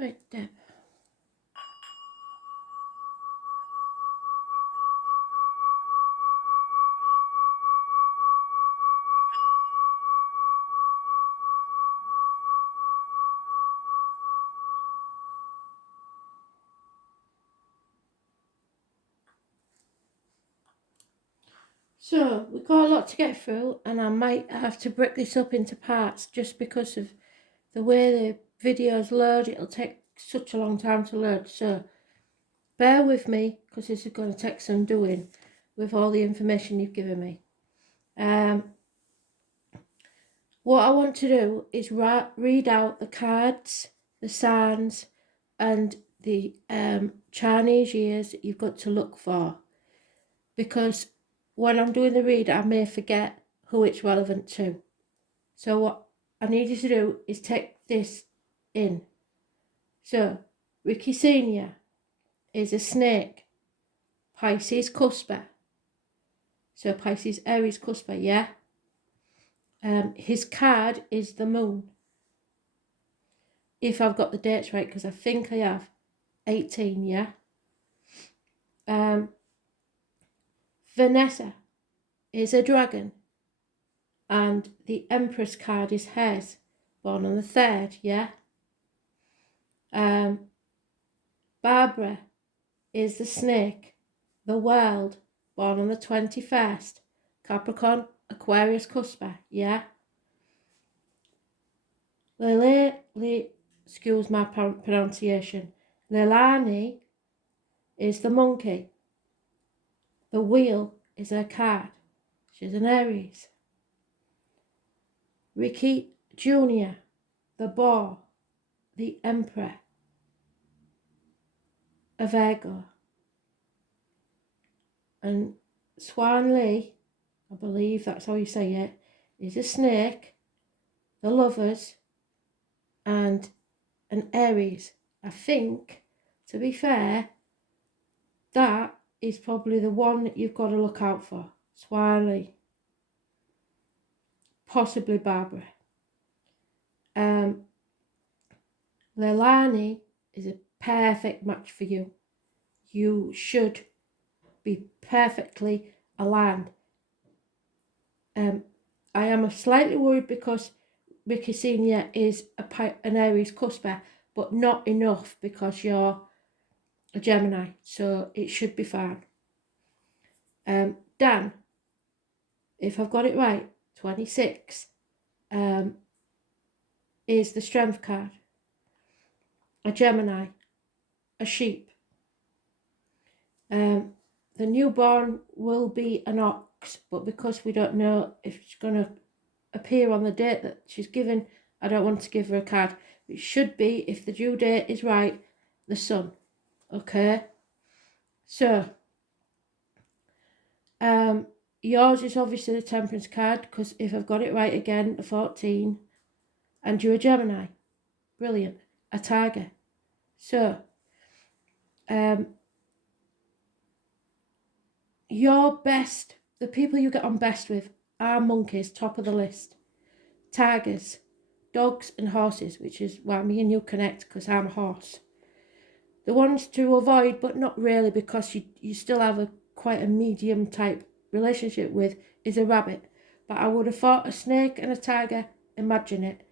Right, Deb. So, we've got a lot to get through, and I might have to break this up into parts just because of the way the videos load. It'll take such a long time to load, so bear with me because this is going to take some doing with all the information you've given me. What I want to do is read out the cards, the signs, and the Chinese years that you've got to look for, because when I'm doing the read, I may forget who it's relevant to. So what I need you to do is take this in. So, Ricky Senior is a snake, Pisces cusper. So Pisces Aries cusper, yeah? His card is the moon. If I've got the dates right, because I think I have. 18, yeah? Vanessa is a dragon. And the Empress card is hers, born on the 3rd, yeah? Barbara is the snake, the world, born on the 21st, Capricorn, Aquarius cusper, yeah? Excuse my pronunciation. Leilani is the monkey. The wheel is her card. She's an Aries. Ricky Jr., the boar, the emperor, a Virgo. And Swan Lee, I believe that's how you say it, is a snake, the lovers, and an Aries. I think, to be fair, that is probably the one that you've got to look out for. Swan Lee. Possibly Barbara. Leilani is a perfect match for you. You should be perfectly aligned. I am slightly worried because Ricky Senior is an Aries cusper, but not enough because you're a Gemini, so it should be fine. Dan, if I've got it right, 26, is the Strength card. A Gemini, a sheep. The newborn will be an ox, but because we don't know if it's going to appear on the date that she's given, I don't want to give her a card. It should be, if the due date is right, the sun. Okay? So, yours is obviously the Temperance card, because if I've got it right again, the 14, and you're a Gemini. Brilliant. A tiger. So, your best, the people you get on best with are monkeys, top of the list. Tigers, dogs and horses, which is why me and you connect, because I'm a horse. The ones to avoid, but not really, because you still have quite a medium type relationship with, is a rabbit. But I would have thought a snake and a tiger, imagine it.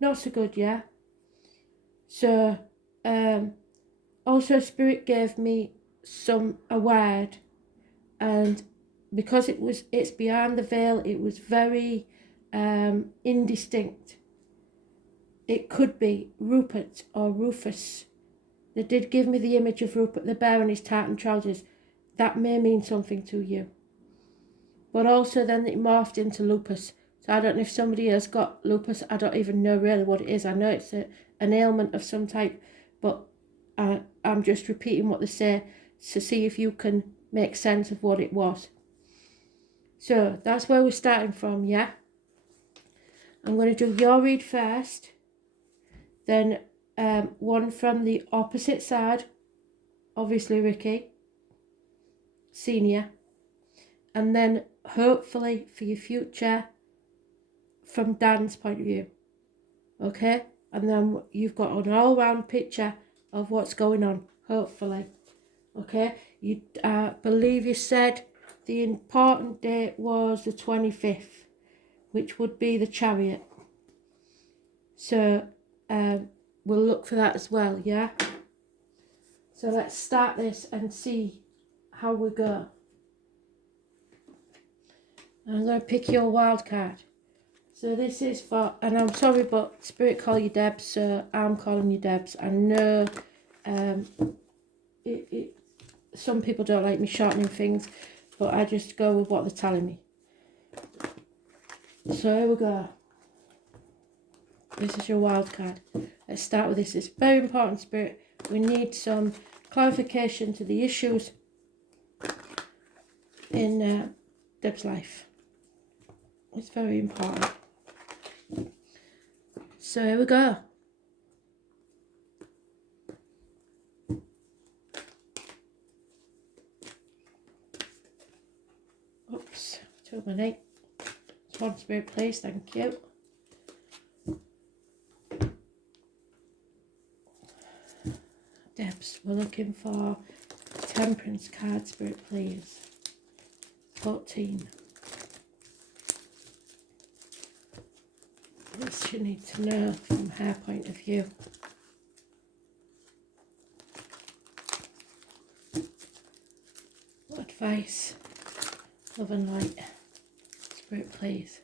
Not so good, yeah? So, also Spirit gave me a word, and because it's behind the veil, it was very indistinct. It could be Rupert or Rufus. They did give me the image of Rupert the bear in his tartan trousers. That may mean something to you. But also then it morphed into lupus. So I don't know if somebody has got lupus. I don't even know really what it is. I know it's an ailment of some type, but I'm just repeating what they say to see if you can make sense of what it was. So that's where we're starting from, yeah? I'm going to do your read first, then one from the opposite side, obviously Ricky Senior, and then hopefully for your future from Dan's point of view. Okay? and then you've got an all-round picture of what's going on, hopefully. Okay, you believe you said the important date was the 25th, which would be the Chariot. So we'll look for that as well, yeah? So let's start this and see how we go. I'm going to pick your wild card. So this is for, and I'm sorry, but Spirit call you Debs, so I'm calling you Debs. I know some people don't like me shortening things, but I just go with what they're telling me. So here we go. This is your wild card. Let's start with this. It's very important, Spirit. We need some clarification to the issues in Deb's life. It's very important. So here we go. Oops, too many. Just one Spirit, please. Thank you. Debs, we're looking for Temperance card, Spirit, please. 14. This you need to know from her point of view. Advice, love and light. Spirit, please.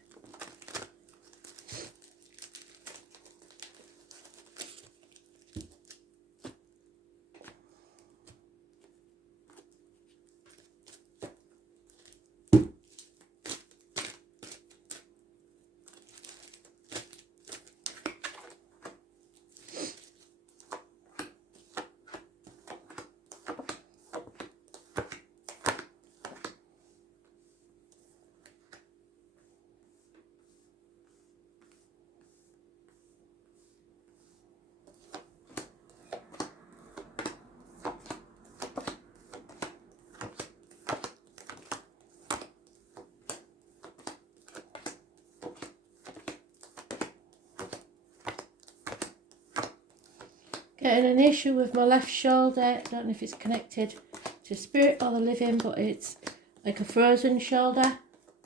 Getting an issue with my left shoulder. Don't know if it's connected to Spirit or the living, but it's like a frozen shoulder,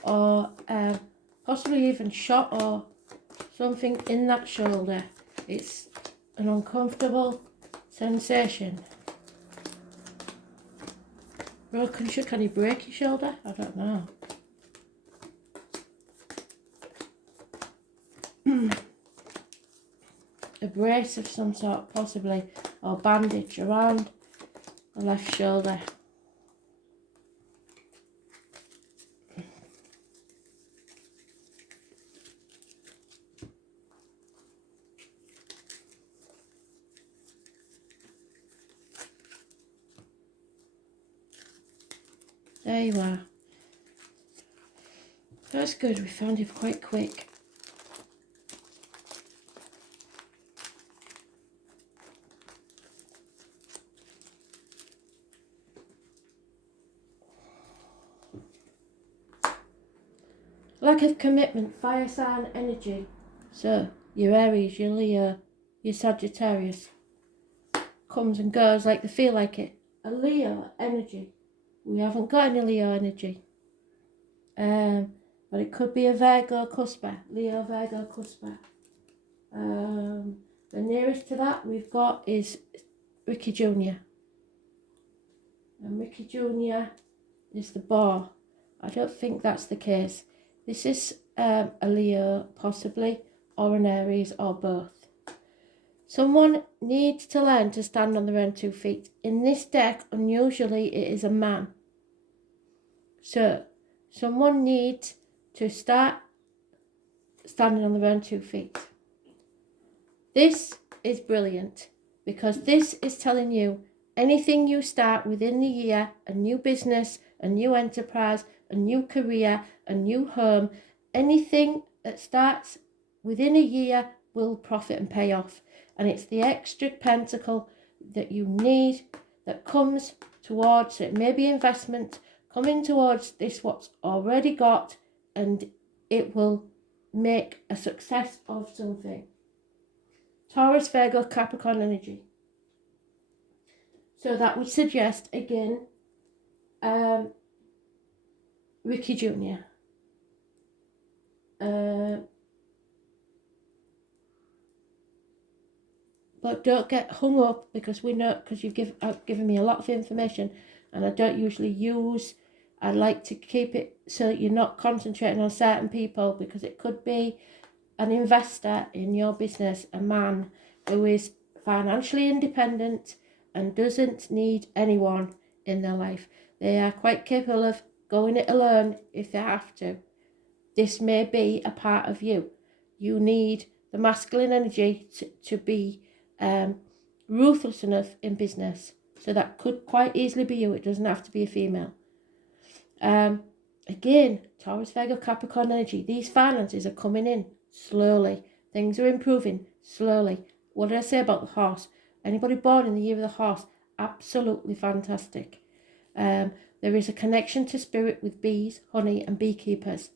or possibly even shot or something in that shoulder. It's an uncomfortable sensation. Broken shoulder. Can you break your shoulder? I don't know. A brace of some sort, possibly, or bandage around the left shoulder. There you are. That's good, we found it quite quick. Lack of commitment, fire sign energy. So, your Aries, your Leo, your Sagittarius. Comes and goes like they feel like it. A Leo energy. We haven't got any Leo energy. But it could be a Virgo cusper. Leo, Virgo cusper. The nearest to that we've got is Ricky Jr. And Ricky Jr. is the boar. I don't think that's the case. This is a Leo, possibly, or an Aries, or both. Someone needs to learn to stand on their own 2 feet. In this deck, unusually, it is a man. So, someone needs to start standing on their own 2 feet. This is brilliant, because this is telling you anything you start within the year, a new business, a new enterprise, a new career, a new home, anything that starts within a year will profit and pay off. And it's the extra pentacle that you need that comes towards it. Maybe investment coming towards this what's already got, and it will make a success of something. Taurus, Virgo, Capricorn energy. So that would suggest, again, Ricky Jr. But don't get hung up, because we know, because you've given me a lot of information, and I don't usually use, I like to keep it so that you're not concentrating on certain people, because it could be an investor in your business, a man who is financially independent and doesn't need anyone in their life. They are quite capable of going it alone if they have to. This may be a part of you. You need the masculine energy to be ruthless enough in business. So that could quite easily be you. It doesn't have to be a female. Again, Taurus, Virgo, Capricorn energy. These finances are coming in slowly. Things are improving slowly. What did I say about the horse? Anybody born in the year of the horse? Absolutely fantastic. There is a connection to spirit with bees, honey, and beekeepers.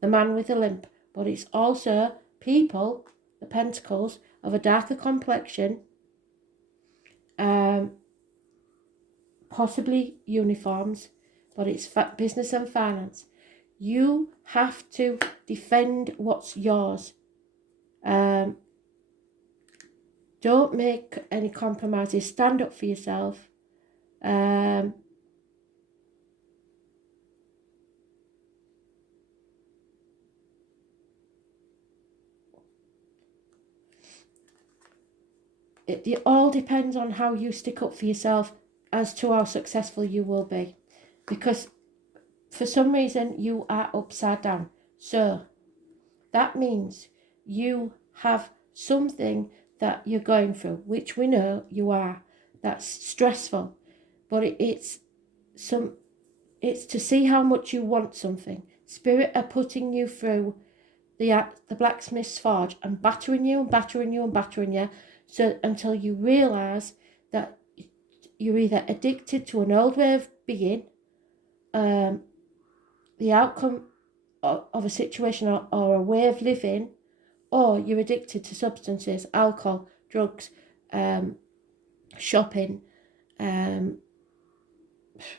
The man with the limp. But it's also people, the pentacles, of a darker complexion, possibly uniforms, but it's business and finance. You have to defend what's yours. Don't make any compromises. Stand up for yourself. It all depends on how you stick up for yourself as to how successful you will be. Because for some reason you are upside down. So that means you have something that you're going through, which we know you are. That's stressful. But it's to see how much you want something. Spirit are putting you through the blacksmith's forge and battering you and battering you and battering you, so until you realise that you're either addicted to an old way of being, the outcome of a situation or a way of living, or you're addicted to substances, alcohol, drugs, shopping,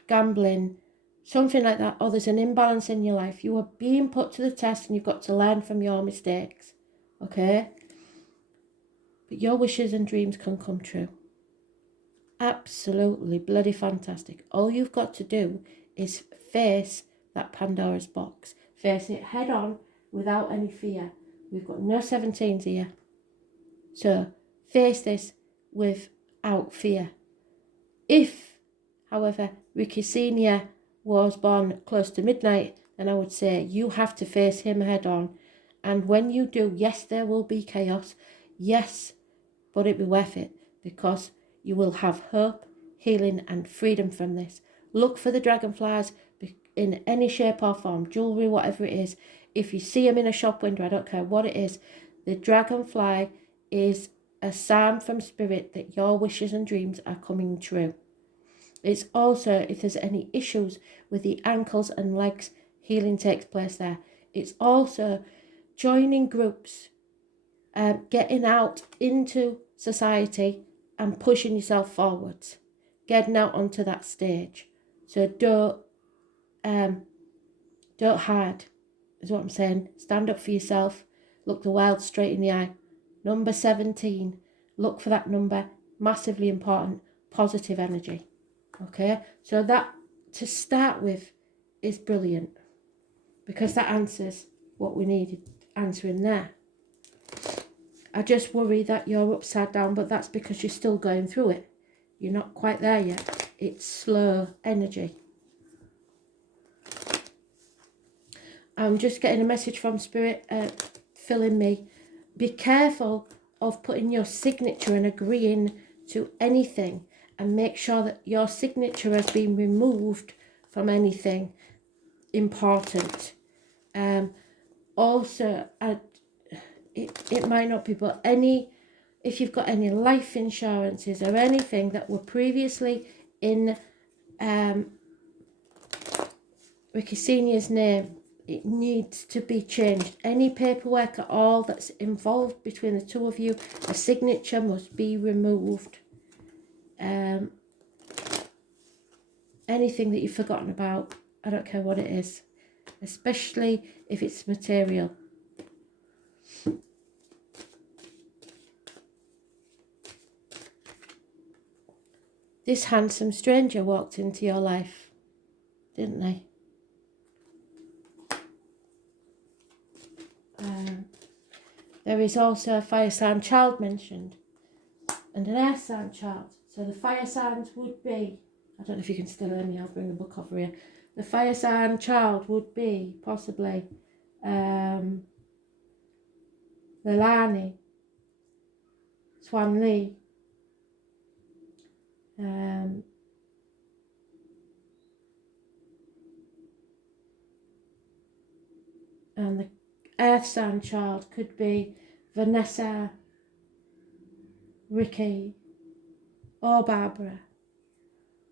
gambling, something like that, or there's an imbalance in your life. You are being put to the test and you've got to learn from your mistakes, okay? But your wishes and dreams can come true. Absolutely bloody fantastic. All you've got to do is face that Pandora's box. Face it head on without any fear. We've got no 17s here. So face this without fear. If, however, Ricky Sr. was born close to midnight, then I would say you have to face him head on. And when you do, yes, there will be chaos. Yes, but it'll be worth it, because you will have hope, healing, and freedom from this. Look for the dragonflies in any shape or form, jewellery, whatever it is. If you see them in a shop window, I don't care what it is, the dragonfly is a sign from spirit that your wishes and dreams are coming true. It's also, if there's any issues with the ankles and legs, healing takes place there. It's also joining groups, getting out into society and pushing yourself forwards, getting out onto that stage. So don't hide, is what I'm saying. Stand up for yourself. Look the world straight in the eye. Number 17. Look for that number. Massively important. Positive energy. Okay, so that, to start with, is brilliant, because that answers what we needed answering there. I just worry that you're upside down, but that's because you're still going through it. You're not quite there yet. It's slow energy. I'm just getting a message from Spirit filling me. Be careful of putting your signature and agreeing to anything, and make sure that your signature has been removed from anything important. Also, it might not be, but if you've got any life insurances or anything that were previously in Ricky Senior's name, it needs to be changed. Any paperwork at all that's involved between the two of you, a signature must be removed. Anything that you've forgotten about, I don't care what it is, especially if it's material. This handsome stranger walked into your life, didn't they? There is also a fire sign child mentioned and an air sign child. So the fire signs would be, I don't know if you can still hear me, I'll bring the book over here. The fire sign child would be possibly Lilani, Swan Lee, and the earth sign child could be Vanessa, Ricky, or Barbara.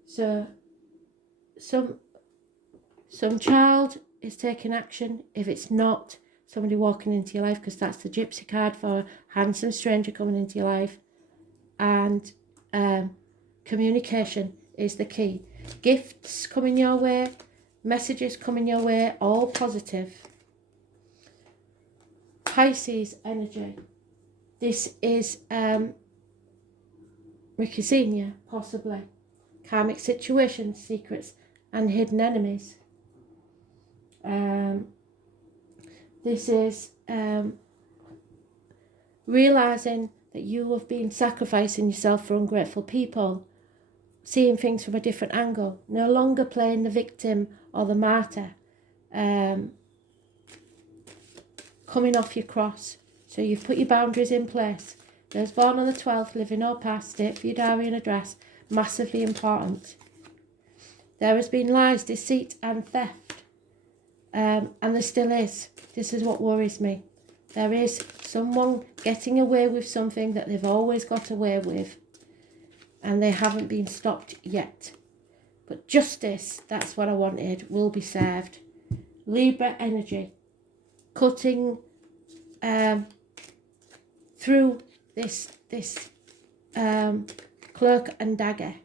So some child is taking action. If it's not somebody walking into your life, because that's the gypsy card for a handsome stranger coming into your life, and communication is the key. Gifts coming your way, messages coming your way, all positive. Pisces energy. This is Ricky Senior, possibly. Karmic situations, secrets, and hidden enemies. This is realizing that you have been sacrificing yourself for ungrateful people, seeing things from a different angle, no longer playing the victim or the martyr, coming off your cross. So you've put your boundaries in place. Those born on the 12th, living or past, state for your diary and address, massively important. There has been lies, deceit and theft, and there still is. This is what worries me. There is someone getting away with something that they've always got away with, and they haven't been stopped yet. But justice, that's what I wanted, will be served. Libra energy, cutting through this cloak and dagger.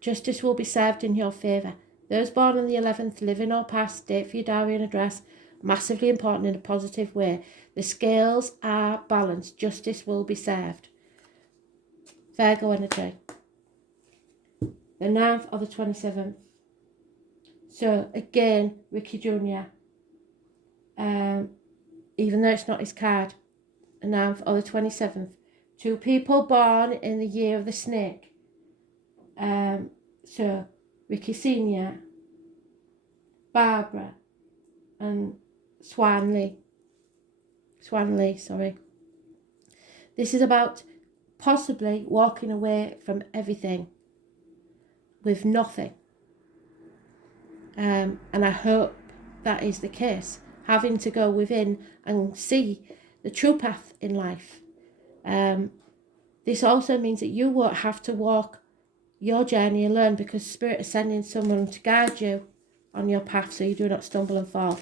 Justice will be served in your favour. Those born on the 11th, living or past, date for your diary and address, massively important in a positive way. The scales are balanced. Justice will be served. Virgo energy. The 9th or the 27th. So again, Ricky Jr. Even though it's not his card, the 9th or the 27th. Two people born in the year of the snake. So Ricky Senior, Barbara, and Swan Lee, sorry. This is about possibly walking away from everything with nothing. And I hope that is the case. Having to go within and see the true path in life. This also means that you won't have to walk your journey alone, because Spirit is sending someone to guide you on your path so you do not stumble and fall.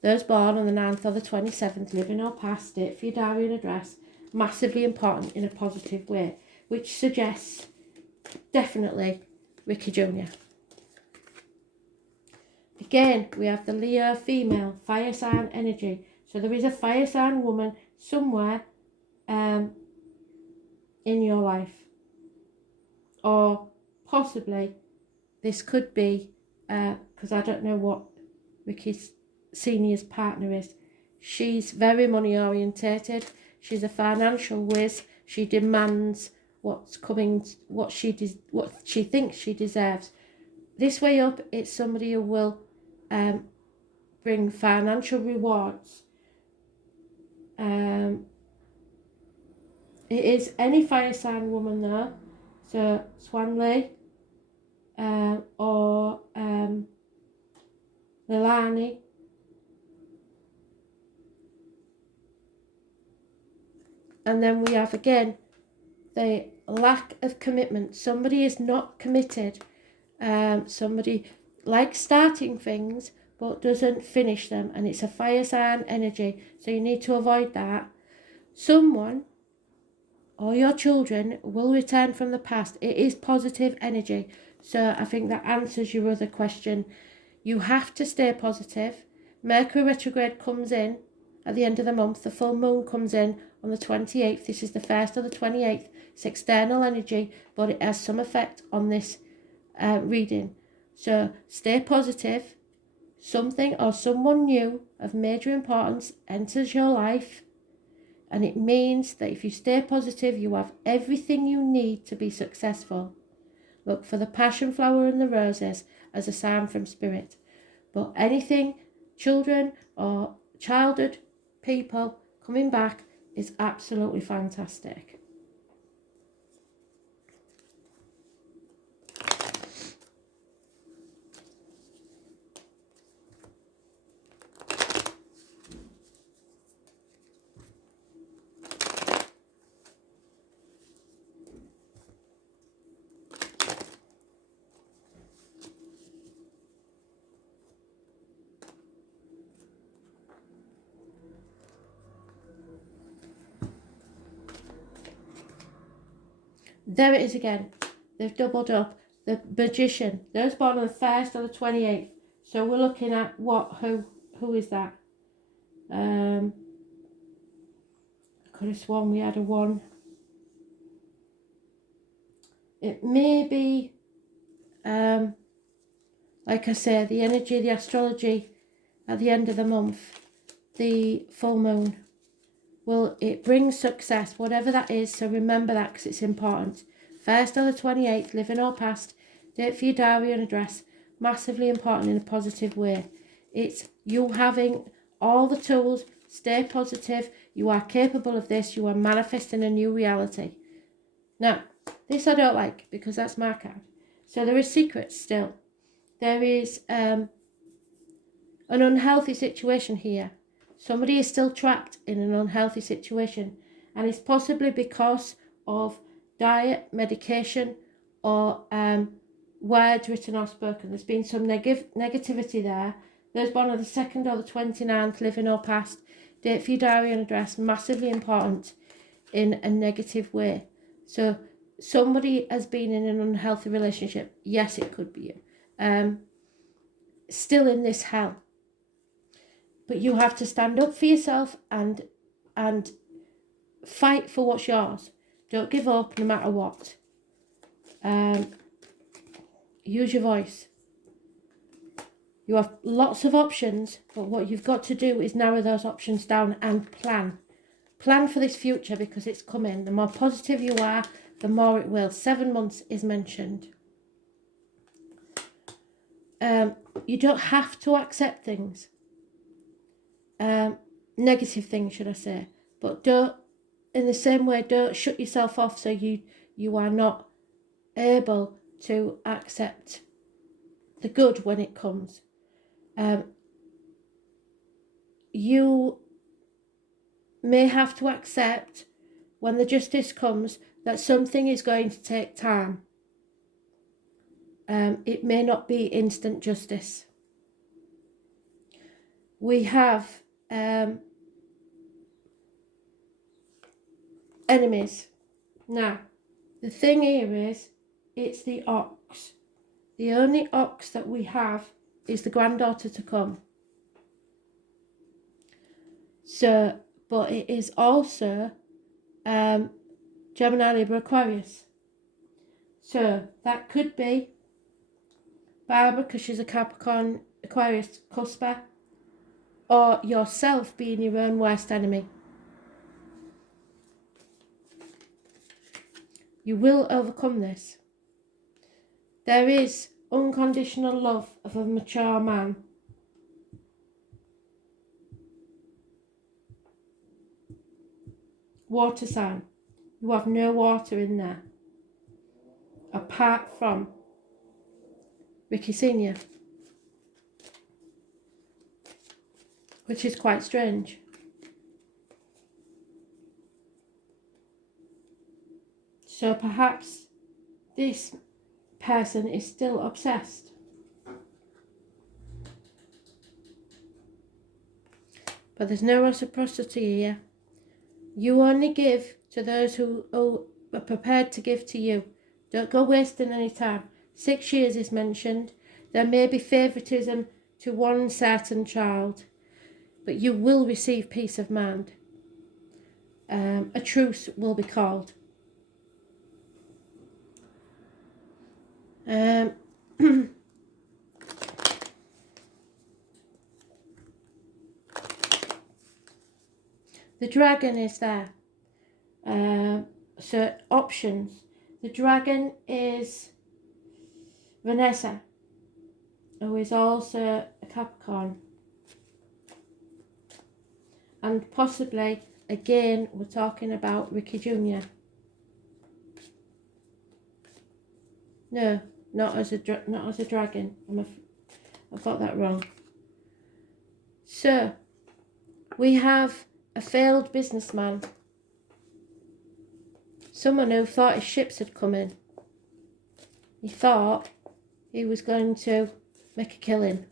Those born on the 9th or the 27th, living or past, date for your diary and address, massively important in a positive way, which suggests definitely Ricky Jr. Again, we have the Leo female, fire sign energy. So there is a fire sign woman somewhere in your life. Or possibly this could be, because I don't know what Ricky Senior's partner is. She's very money orientated. She's a financial whiz. She demands what's coming, what she thinks she deserves. This way up, it's somebody who will bring financial rewards. It is any fire sign woman though. So Swan Lee, or Lilani, and then we have again the lack of commitment. Somebody is not committed. Somebody likes starting things but doesn't finish them, and it's a fire sign energy, so you need to avoid that. Someone or your children will return from the past. It is positive energy, so I think that answers your other question. You have to stay positive. Mercury retrograde comes in at the end of the month. The full moon comes in on the 28th. This is the 1st or the 28th. It's external energy, but it has some effect on this reading. So stay positive. Something or someone new of major importance enters your life, and it means that if you stay positive, you have everything you need to be successful. Look for the passion flower and the roses as a sign from spirit. But anything, children or childhood people coming back, is absolutely fantastic. There it is again. They've doubled up. The magician. Those born on the 1st or the 28th. So we're looking at who is that? I could have sworn we had a 1. It may be, like I say, the energy, the astrology at the end of the month, the full moon. Well, it brings success, whatever that is, so remember that because it's important. 1st or the 28th, living or past, date for your diary and address, massively important in a positive way. It's you having all the tools, stay positive, you are capable of this, you are manifesting a new reality. Now, this I don't like because that's my card. So there is secrets still. There is an unhealthy situation here. Somebody is still trapped in an unhealthy situation, and it's possibly because of diet, medication, or words written or spoken. There's been some negativity there. Those born on the 2nd or the 29th, living or past, date for your diary and address, massively important in a negative way. So somebody has been in an unhealthy relationship. Yes, it could be you. Still in this hell. But you have to stand up for yourself and fight for what's yours. Don't give up no matter what. Use your voice. You have lots of options, but what you've got to do is narrow those options down and plan. Plan for this future because it's coming. The more positive you are, the more it will. 7 months is mentioned. You don't have to accept things. Negative things, should I say. But don't, in the same way, don't shut yourself off so you are not able to accept the good when it comes. You may have to accept when the justice comes that something is going to take time. It may not be instant justice. We have enemies. Now, the thing here is, it's the ox. The only ox that we have is the granddaughter to come. So, but it is also Gemini, Libra, Aquarius. So that could be Barbara because she's a Capricorn, Aquarius, cusper, or yourself being your own worst enemy. You will overcome this. There is unconditional love of a mature man. Water sign. You have no water in there. Apart from Ricky Senior. Which is quite strange. So perhaps this person is still obsessed. But there's no reciprocity here. You only give to those who are prepared to give to you. Don't go wasting any time. 6 years is mentioned. There may be favouritism to one certain child, but you will receive peace of mind. A truce will be called. The dragon is there. So options. The dragon is Vanessa, who is also a Capricorn. And possibly, again, we're talking about Ricky Jr. No, not as a dragon. I've got that wrong. So, we have a failed businessman. Someone who thought his ships had come in. He thought he was going to make a killing.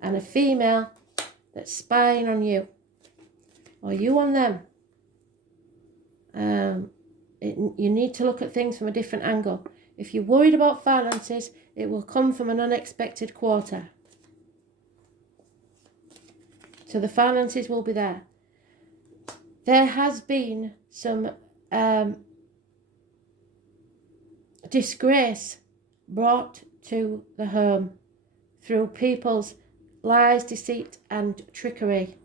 And a female that's spying on you. Or you on them. You need to look at things from a different angle. If you're worried about finances, it will come from an unexpected quarter. So the finances will be there. There has been some disgrace brought to the home through people's lies, deceit and trickery.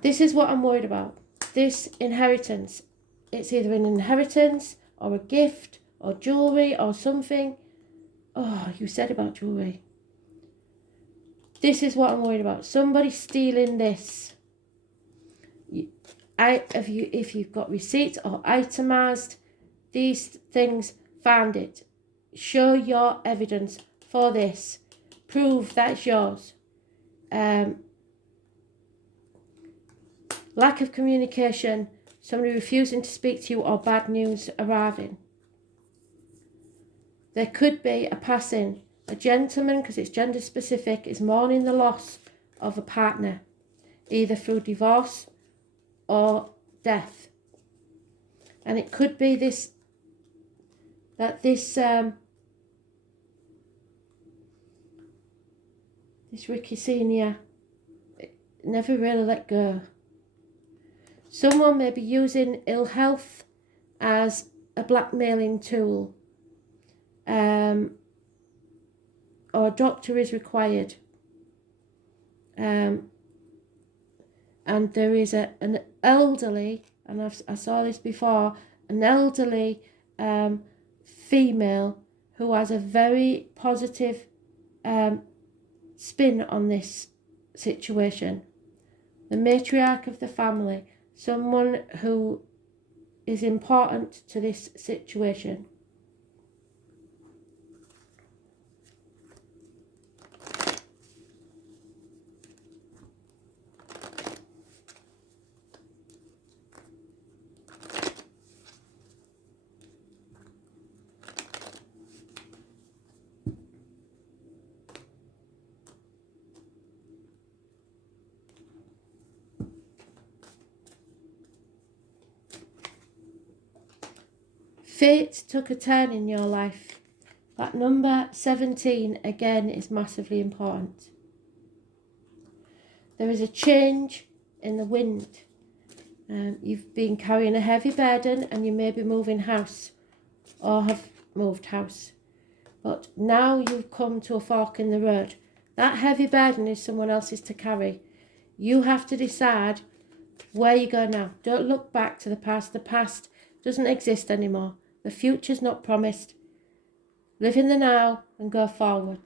This is what I'm worried about. This inheritance. It's either an inheritance or a gift or jewellery or something. Oh, you said about jewellery. This is what I'm worried about. Somebody stealing this. If you've got receipts or itemised these things, find it. Show your evidence for this. Prove that it's yours. Lack of communication, somebody refusing to speak to you, or bad news arriving. There could be a passing. A gentleman, because it's gender specific, is mourning the loss of a partner, either through divorce or death. And it could be this Ricky Senior never really let go. Someone may be using ill health as a blackmailing tool. Or a doctor is required. And there is an elderly, and I saw this before, an elderly female who has a very positive spin on this situation. The matriarch of the family, someone who is important to this situation. Fate took a turn in your life. That number 17 again is massively important. There is a change in the wind. You've been carrying a heavy burden and you may be moving house or have moved house. But now you've come to a fork in the road. That heavy burden is someone else's to carry. You have to decide where you go now. Don't look back to the past. The past doesn't exist anymore. The future's not promised. Live in the now and go forward.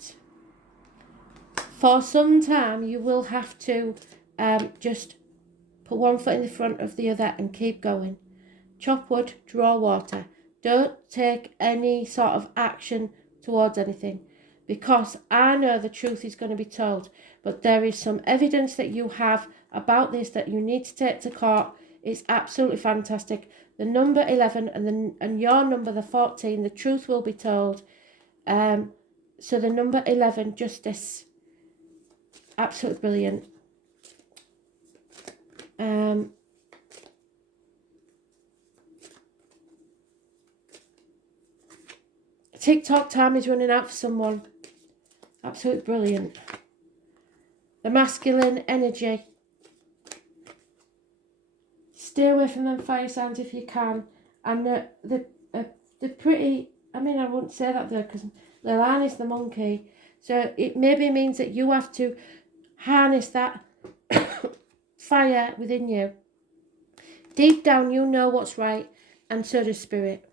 For some time, you will have to just put one foot in the front of the other and keep going. Chop wood, draw water. Don't take any sort of action towards anything, because I know the truth is going to be told, but there is some evidence that you have about this that you need to take to court. It's absolutely fantastic. The number 11 and your number, the 14, the truth will be told. So the number 11, justice. Absolutely brilliant. TikTok time is running out for someone. Absolutely brilliant. The masculine energy. Stay away from them fire signs if you can. And the pretty, I mean, I wouldn't say that though, because the lion is the monkey. So it maybe means that you have to harness that fire within you. Deep down, you know what's right, and so does spirit.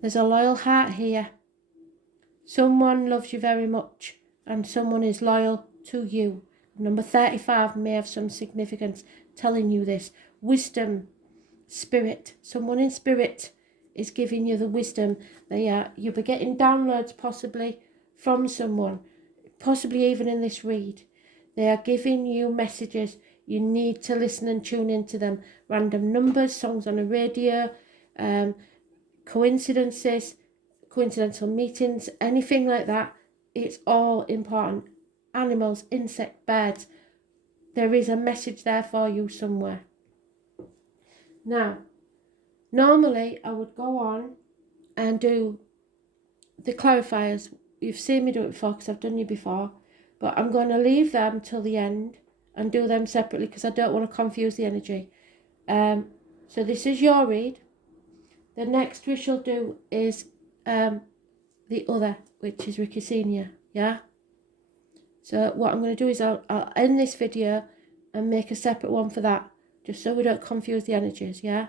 There's a loyal heart here. Someone loves you very much, and someone is loyal to you. Number 35 may have some significance telling you this. Wisdom, spirit. Someone in spirit is giving you the wisdom. You'll be getting downloads possibly from someone, possibly even in this read. They are giving you messages. You need to listen and tune into them. Random numbers, songs on the radio, coincidences, coincidental meetings, anything like that. It's all important. Animals, insects, birds. There is a message there for you somewhere. Now, normally I would go on and do the clarifiers. You've seen me do it before because I've done you before. But I'm going to leave them till the end and do them separately because I don't want to confuse the energy. So this is your read. The next we shall do is the other, which is Ricky Senior. Yeah? So what I'm going to do is I'll end this video and make a separate one for that, just so we don't confuse the energies, yeah?